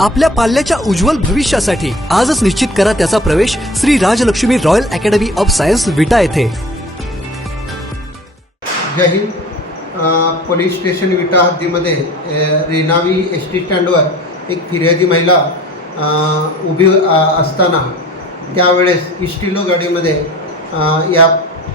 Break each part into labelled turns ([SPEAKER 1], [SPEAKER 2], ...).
[SPEAKER 1] आपल्या पाल्याच्या उज्ज्वल भविष्यासाठी आजच निश्चित करा त्याचा प्रवेश Shri Rajlakshmi royal academy of science Vita येथे.
[SPEAKER 2] जय हिंद. पोलीस स्टेशन विटा हद्दीमध्ये रेनावी एस टी स्टँडवर एक फिर्यादी महिला उभी असताना त्यावेळेस इस्टिलो गाडीमध्ये या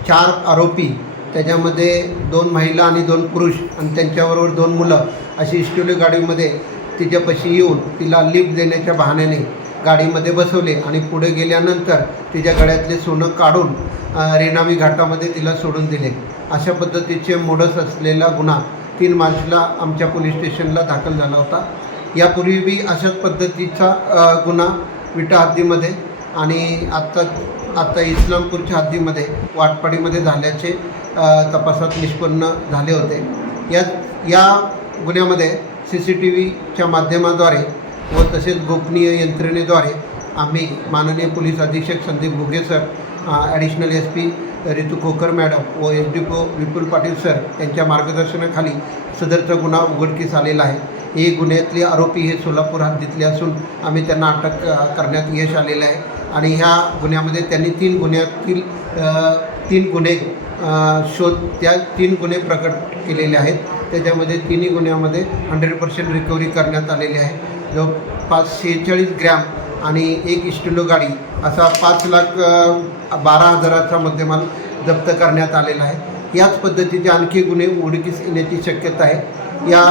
[SPEAKER 2] चार आरोपी त्याच्यामध्ये दोन महिला आणि दोन पुरुष आणि त्यांच्याबरोबर दोन मुलं अशी इस्टिलो गाडीमध्ये तिच्यापाशी येऊन तिला लिफ्ट देण्याच्या बहाण्याने गाडीमध्ये बसवले आणि पुढे गेल्यानंतर तिच्या गळ्यातले सोनं काढून अ, रेणावी घाटामध्ये तिला सोडून दिले. अशा पद्धतीचे मोडस असलेला गुन्हा तीन मार्चला आमच्या पोलीस स्टेशनला दाखल झाला होता. यापूर्वी बी अशाच पद्धतीचा गुन्हा विटा हद्दीमध्ये आणि आत्ता आत्ता इस्लामपूरच्या हद्दीमध्ये वाटपाडीमध्ये झाल्याचे तपासात निष्पन्न झाले होते. या या गुन्ह्यामध्ये सी सी टी व्हीच्या माध्यमाद्वारे व तसेच गोपनीय यंत्रणेद्वारे आम्ही माननीय पोलीस अधीक्षक Sandeep Ghuge sir additional S P Ritu Khokar madam व एस डी पो विपुल पाटील सर यांच्या मार्गदर्शनाखाली सदरचा गुन्हा उघडकीस आलेला आहे. हे गुन्ह्यातले आरोपी हे सोलापूर हद्दीतले असून आम्ही त्यांना अटक करण्यात यश आलेलं आहे. आणि ह्या गुन्ह्यामध्ये त्यांनी तीन गुन्ह्यातील तीन गुन्हे शोध त्या तीन गुन्हे प्रकट केलेले आहेत. त्याच्यामध्ये तिन्ही गुन्ह्यामध्ये हंड्रेड पर्सेंट रिकव्हरी करण्यात आलेली आहे. जो पाच शेहेचाळीस ग्रॅम आणि एक इस्टिलो गाडी असा पाच लाख बारा हजाराचा मध्यमाल जप्त करण्यात आलेला आहे. याच पद्धतीचे आणखी गुन्हे उघडकीस येण्याची शक्यता आहे. या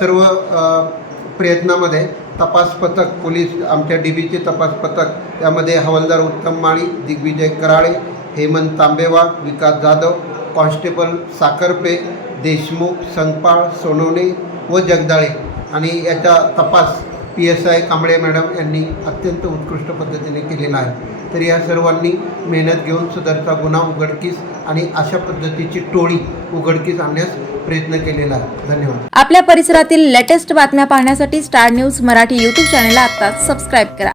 [SPEAKER 2] सर्व प्रयत्नामध्ये तपास पथक पोलीस आमच्या डी बीचे तपास पथक त्यामध्ये हवालदार उत्तम माळी दिग्विजय कराळे हेमंत तांबेवा विकास जाधव कॉन्स्टेबल साखरपे देशमुख संगपाळ सोनवणे व जगदाळे आणि याचा तपास P S I Kamble madam यांनी अत्यंत उत्कृष्ट पद्धतीने केलेला आहे. तर या सर्वांनी मेहनत घेऊन सदरचा गुन्हा उघडकीस आणि अशा पद्धतीची टोळी उघडकीस आणण्यास प्रयत्न केलेला आहे. धन्यवाद.
[SPEAKER 3] आपल्या परिसरातील लेटेस्ट बातम्या पाहण्यासाठी स्टार न्यूज मराठी यूट्यूब चॅनलला आता सबस्क्राईब करा.